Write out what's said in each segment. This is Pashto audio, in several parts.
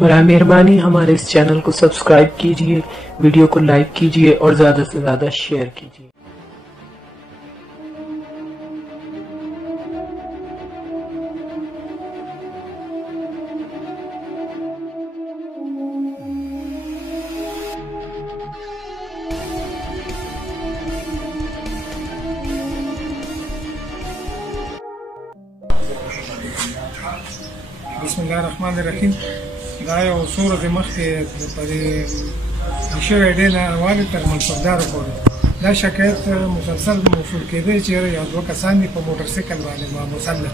बराए मेहरबानी हमारे इस चैनल को सब्सक्राइब कीजिए, वीडियो को लाइक कीजिए और ज़्यादा से ज़्यादा शेयर कीजिए। बिस्मिल्लाहिर्रहमानिर्रहीम। دا یو څو ورځې مخکې په دې شوی ډې نه روانې تر منصبدارو پورې دا شکایت مسلسل موصول کېدی چې یو دوه کسان دي په موټر سایکل باندې مسلح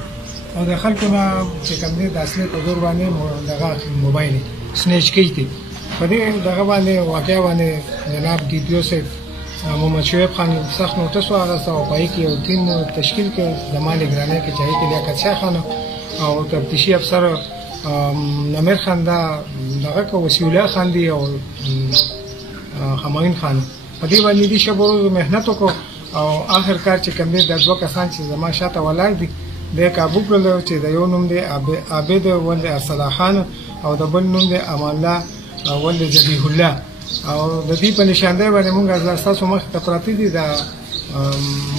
او د خلکو نه چې کوم دی د اصلي په زور باندې دغه موبایل سنیچ کوي دي. په دې دغه باندې واقعه باندې جناب ډیپیو صاحب محمد شعیب خان سخت نوټس واخیسته او په هغې کې یو ټیم تشکیل کړ زما نګرانۍ کې چې هغې کې لیاقت شاه خان او تفتیشي افسر نمیر خان دا دغه که وسیع الله خان دی او همایون خان په دې باندې دي شب ورځ محنت وکړو او آخر کار چې کوم دی د دوه کسان چې زما شاته ولاړ دي د کابو کړل چې د یو نوم دی عابد ولد ارسلا خان او د بل نوم دی امان الله ولد ذبیح الله او د دې په نشاندهی باندې موږ ستاسو مخې ته پراته دي دا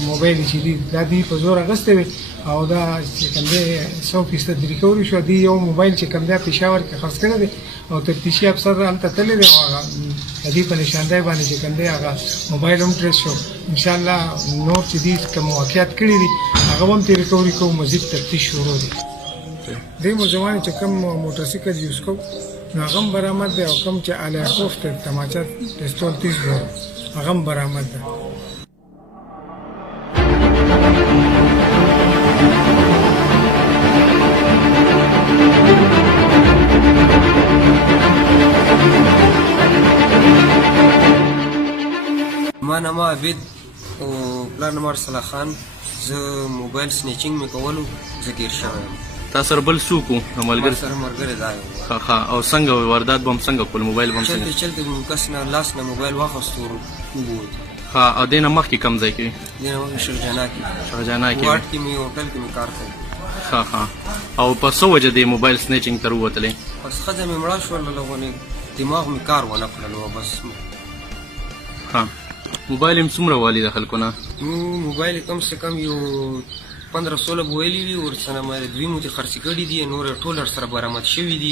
موبایل چې دي دا دي په زور اخیستې وي او دا چې کوم دی 100% ریکوري شو. دی یو موبایل چې کوم دی پېښور کې خرڅ کړی دی او تفتیشي افسر هلته تللی دی او هغه د دې په نشاندهی باندې چې کوم دی هغه موبایل هم ټریس شو. انشاءالله نور چې دي کوم واقعیت کړي دي هغه هم ترې ریکوري کوو، مزید تفتیش شروع دی. دې موجوان چې کوم موټر سایکل یوز کوو نو هغه هم برآمد دی او کوم چې اعلی خوف ته تماچه پستول 30 بور هغه هم برآمد دی. ما نام عابد او پلان نام ارسلا خان. زه موبایل سنیچینګ مې کولو، زه ګیر شوی یم. تا سره بل څوک و؟ ما سره ملګری دا یو. ښه او څنګه واردات به هم څنګه کول؟ موبایل به هم څنګه چلته کس نه لاس نه موبایل واخیستو ووت. ښه او دې نه مخکې کوم ځای کې؟ دې نه مخکې شرجانه کې واټ کې مې هوټل کې مې کار کوي. ښه او په څه وجه دې موبایل سنیچینګ ته ووتلی؟ بس ښځه مې مړه شوله لغونې دماغ مې کار ونه کړل نو بس. ښه موبایل هم څومره والي د خلکو نه؟ موبایل کم سے کم یو 15-16 ویلي دي، ورسره مې 2 موتې خرڅې کړي دي، نور ټول ورسره برآمد شوي دي.